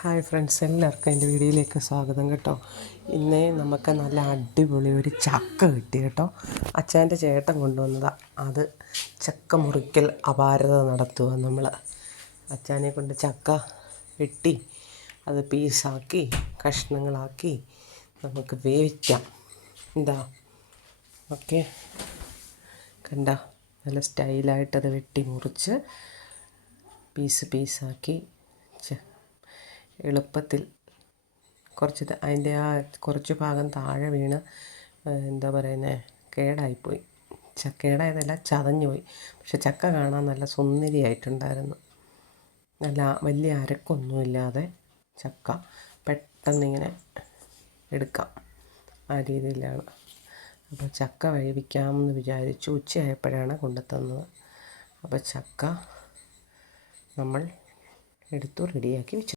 Hi friends എല്ലാവർക്കും എന്റെ വീഡിയോയിലേക്ക് സ്വാഗതം കേട്ടോ. ഇന്നേ നമുക്ക് നല്ല അടിപൊളി ഒരു ചക്ക കിട്ടി കേട്ടോ. അച്ഛന്റെ ചേട്ടൻ കൊണ്ടുവന്നതാണ് അത് ചക്ക മുറിക്കൽ അപാരത നടത്തുക നമ്മൾ അച്ഛനെ കൊണ്ട് ചക്ക വെട്ടി അത് പീസാക്കി കഷ്ണങ്ങളാക്കി നമുക്ക് വേവിക്കാം. എന്താ? ഓക്കെ. കണ്ട? നല്ല സ്റ്റൈലായിട്ടത് വെട്ടി മുറിച്ച് പീസ് പീസാക്കി എളുപ്പത്തിൽ കുറച്ച് അതിന്റെ ആ കുറച്ച് ഭാഗം താഴെ വീണ് എന്താ പറയുന്നത് കേടായിപ്പോയി. ച കേടായതല്ല ചതഞ്ഞുപോയി. പക്ഷെ ചക്ക കാണാൻ നല്ല സുന്ദരിയായിട്ടുണ്ടായിരുന്നു. നല്ല വലിയ അരക്കൊന്നുമില്ലാതെ ചക്ക പെട്ടെന്നിങ്ങനെ എടുക്കാം ആ രീതിയിലാണ്. അപ്പോൾ ചക്ക വേവിക്കാമെന്ന് വിചാരിച്ചു ഉച്ചയായപ്പോഴാണ് കൊണ്ടുത്തന്നത്. അപ്പോൾ ചക്ക നമ്മൾ എടുത്തു റെഡിയാക്കി വെച്ചു.